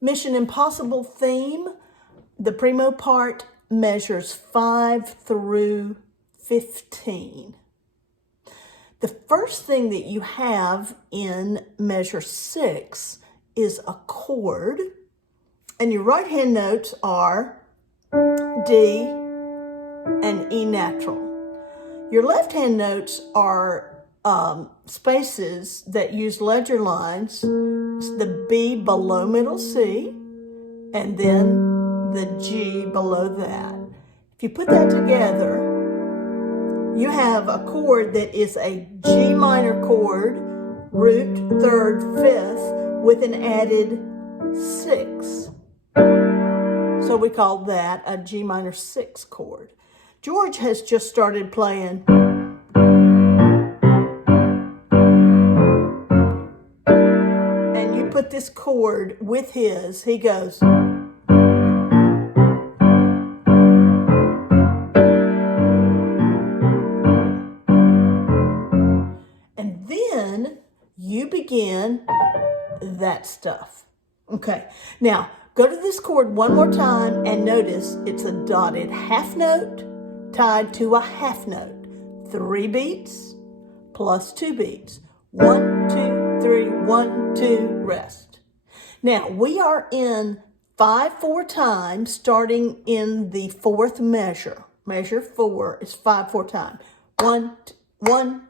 Mission Impossible theme, the Primo part measures 5 through 15. The first thing that you have in measure 6 is a chord, and your right hand notes are D and E natural. Your left hand notes are spaces that use ledger lines, the B below middle C, and then the G below that. If you put that together, you have a chord that is a G minor chord, root, third, fifth, with an added 6. So we call that a G minor 6 chord. George has just started playing. And you put this chord with his, he goes. And then you begin that stuff. Okay, now go to this chord one more time and notice it's a dotted half note tied to a half note. 3 beats plus 2 beats. 1, 2, 3, 1, 2, rest. Now we are in 5/4 time, starting in the 4th measure. Measure 4 is 5/4 time. 1,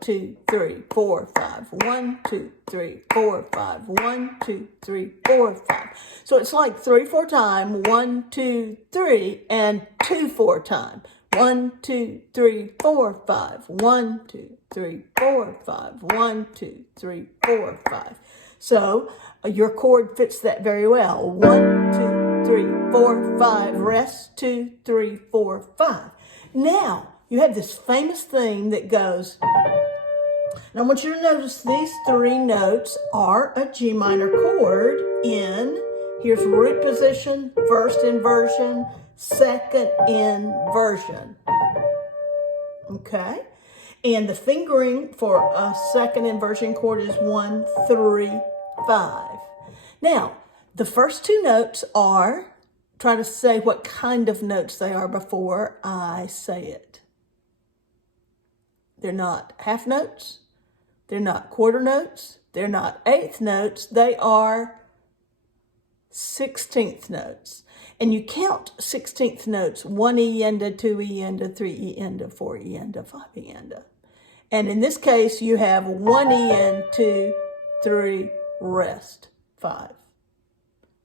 2, 3, 4, 5. 1, 2, 3, 4, 5. 1, 2, 3, 4, 5. So it's like 3/4 time, 1, 2, 3, and 2/4 time. 1, 2, 3, 4, 5. 1, 2, 3, 4, 5. 1, 2, 3, 4, 5. So your chord fits that very well. 1, 2, 3, 4, 5. Rest. 2, 3, 4, 5. Now you have this famous thing that goes. And I want you to notice these 3 notes are a G minor chord in, here's root position, first inversion, second inversion. Okay? And the fingering for a second inversion chord is 1, 3, 5. Now, the first 2 notes are, try to say what kind of notes they are before I say it. They're not half notes. They're not quarter notes. They're not eighth notes. They are 16th notes. And you count 16th notes, 1 E enda, 2 E enda, 3 E enda, 4 E enda, 5 E enda. And in this case, you have 1 E end, 2, 3, rest, 5.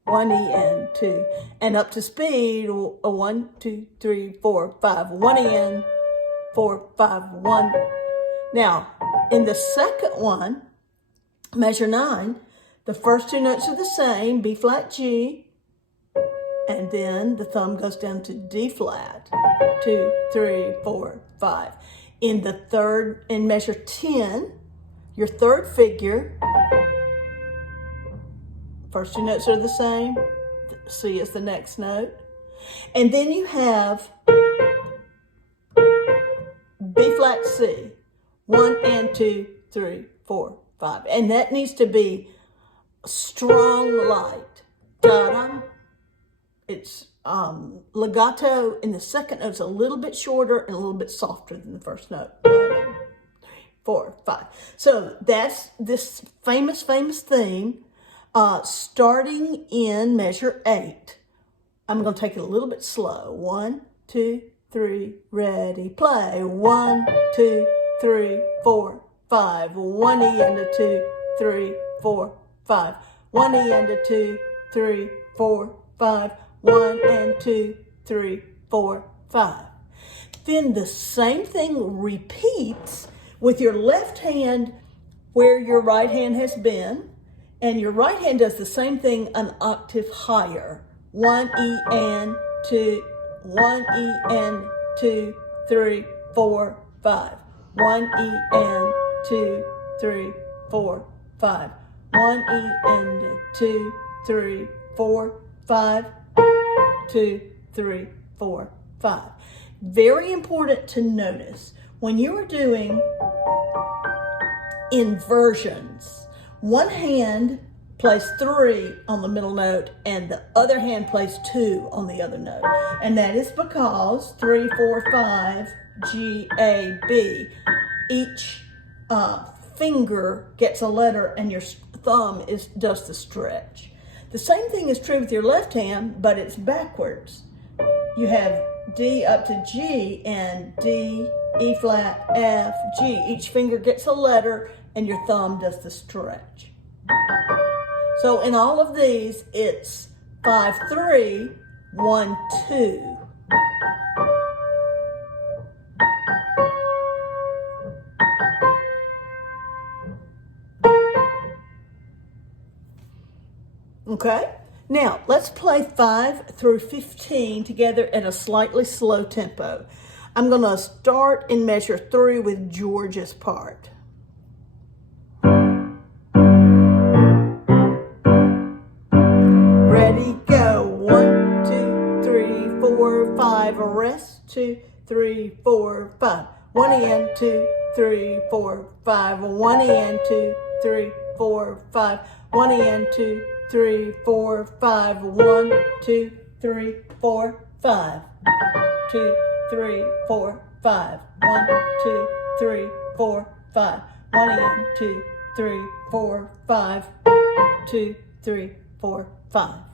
1 E end, 2. And up to speed, 1, 2, 3, 4, 5. 1 E end, 4, 5, 1. Now, in the second one, measure 9, the first 2 notes are the same, B flat, G, and then the thumb goes down to D flat, 2, 3, 4, 5. In the third, in measure 10, your third figure, first 2 notes are the same, C is the next note, and then you have B flat, C, 1 and 2, 3, 4, 5. And that needs to be strong light. Da-dum. It's legato, and the second note's a little bit shorter and a little bit softer than the first note. 3, 4, 5. So that's this famous theme, starting in measure 8. I'm going to take it a little bit slow. 1, 2, 3, ready, play. 1, 2, 3, 4, 5. 1 E and a 2, 3, 4, 5. 1 E and a 2, 3, 4, 5. 1 and 2, 3, 4, 5. Then the same thing repeats with your left hand where your right hand has been, and your right hand does the same thing an octave higher. 1 E and 2, 1 E and 2, 3, 4, 5. 1 E and 2, 3, 4, 5. 1 E and 2, 3, 4, 5. 2, 3, 4, 5. Very important to notice when you are doing inversions, one hand plays 3 on the middle note, and the other hand plays 2 on the other note. And that is because 3, 4, 5, G, A, B, each finger gets a letter and your thumb does the stretch. The same thing is true with your left hand, but it's backwards. You have D up to G, and D, E flat, F, G. Each finger gets a letter and your thumb does the stretch. So in all of these, it's 5, 3, 1, 2. Okay? Now, let's play 5 through 15 together at a slightly slow tempo. I'm going to start in measure 3 with George's part. Ready, go. 1, 2, 3, 4, 5. Rest. 2, 3, 4, 5. 1 and 2, 3, 4, 5. 1 and 2, 3, 4, 5. 1 and 2, 3, 4, 5. 1, 2, 3, 4, 5. 2, 3, 4, 5. 1, 2, 3, 4, 5. 1 and 2, 3, 4, 5. 2, 3, 4, 5.